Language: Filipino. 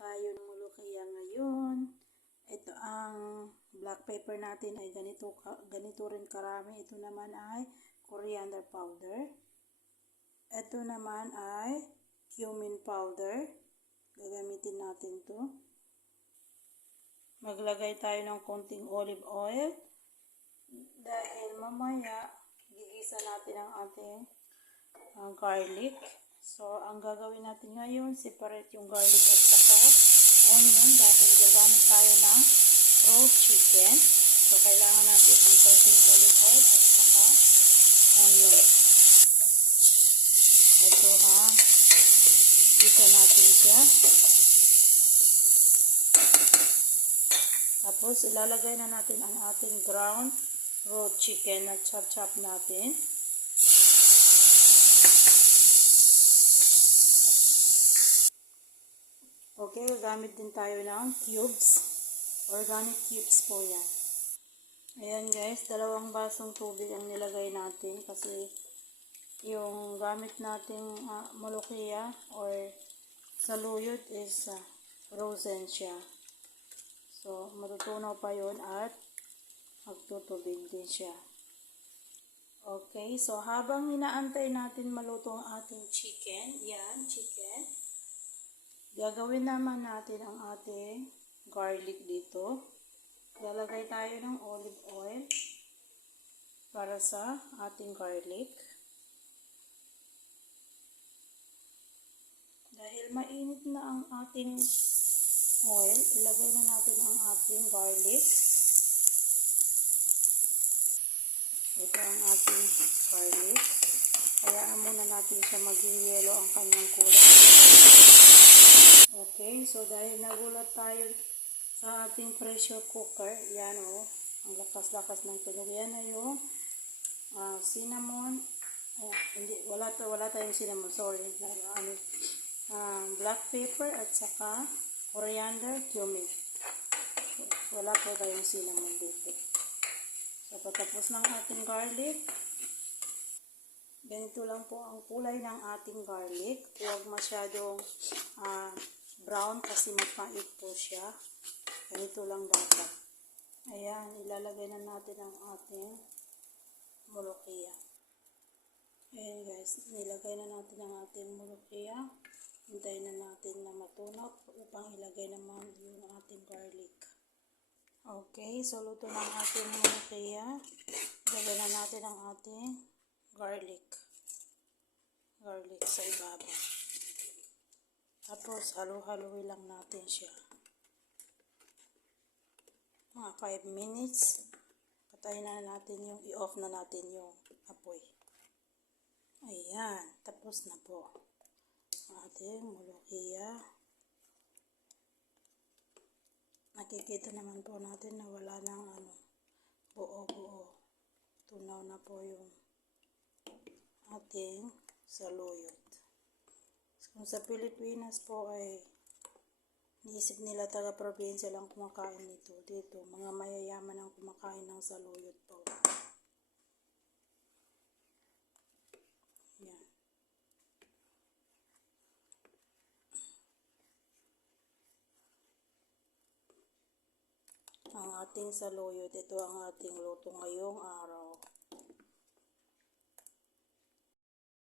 tayo ng mulukiya ngayon. Ito ang black pepper natin ay ganito rin karami. Ito naman ay coriander powder. Ito naman ay cumin powder. Gagamitin natin to. Maglagay tayo ng konting olive oil dahil mamaya gigisa natin ang ating garlic. So, ang gagawin natin ngayon, separate yung garlic at saka onion dahil gagamit tayo ng raw chicken. So, kailangan natin ang konting olive oil at saka onion. Ito ha, gisa natin siya. Tapos, ilalagay na natin ang ating ground raw chicken na chop-chop natin. Okay, gagamit din tayo ng cubes. Organic cubes po yan. Ayan guys, 2 basong tubig ang nilagay natin kasi yung gamit nating mulukiya or saluyot is frozen siya. So, matutunaw pa yun at magtutubig din siya. Okay, so habang inaantay natin maluto ang ating chicken, yan, chicken. Gagawin naman natin ang ating garlic dito. Lalagay tayo ng olive oil para sa ating garlic. Dahil mainit na ang ating oil, ilagay na natin ang ating garlic. Ito ang ating garlic. Hayaan muna natin siya maging yellow ang kanyang kulay. Okay, so dahil nagulat tayo sa ating pressure cooker, yan o, ang lakas-lakas ng tunog. Yan na yung cinnamon, wala tayong cinnamon, sorry. Black pepper at saka coriander, cumin. So, wala po tayong cinnamon dito. So, patapos ng ating garlic, ganito lang po ang kulay ng ating garlic. Huwag masyadong brown kasi mapait po siya. Ganito lang dapat. Ayan, ilalagay na natin ang ating mulukiya. Ayan guys, nilagay na natin ang ating mulukiya. Hintayin na natin na matunaw upang ilagay naman yung ating garlic. Okay, so luto na ang ating mulukiya. Ilagay na natin ang ating garlic sa ibabaw. Tapos halu-haluin lang natin siya. Mga 5 minutes. Patayin na natin yung, i-off na natin yung apoy. Ayan, tapos na po ang ating mulukiya. Nakikita naman po natin na wala nang buo-buo. Tunaw na po yung ating saluyot. Kung sa Pilipinas po ay niisip nila taga-probinsya lang kumakain nito. Dito, mga mayayaman ang kumakain ng saluyot po. Yan. Ang ating saluyot, ito ang ating luto ngayong araw.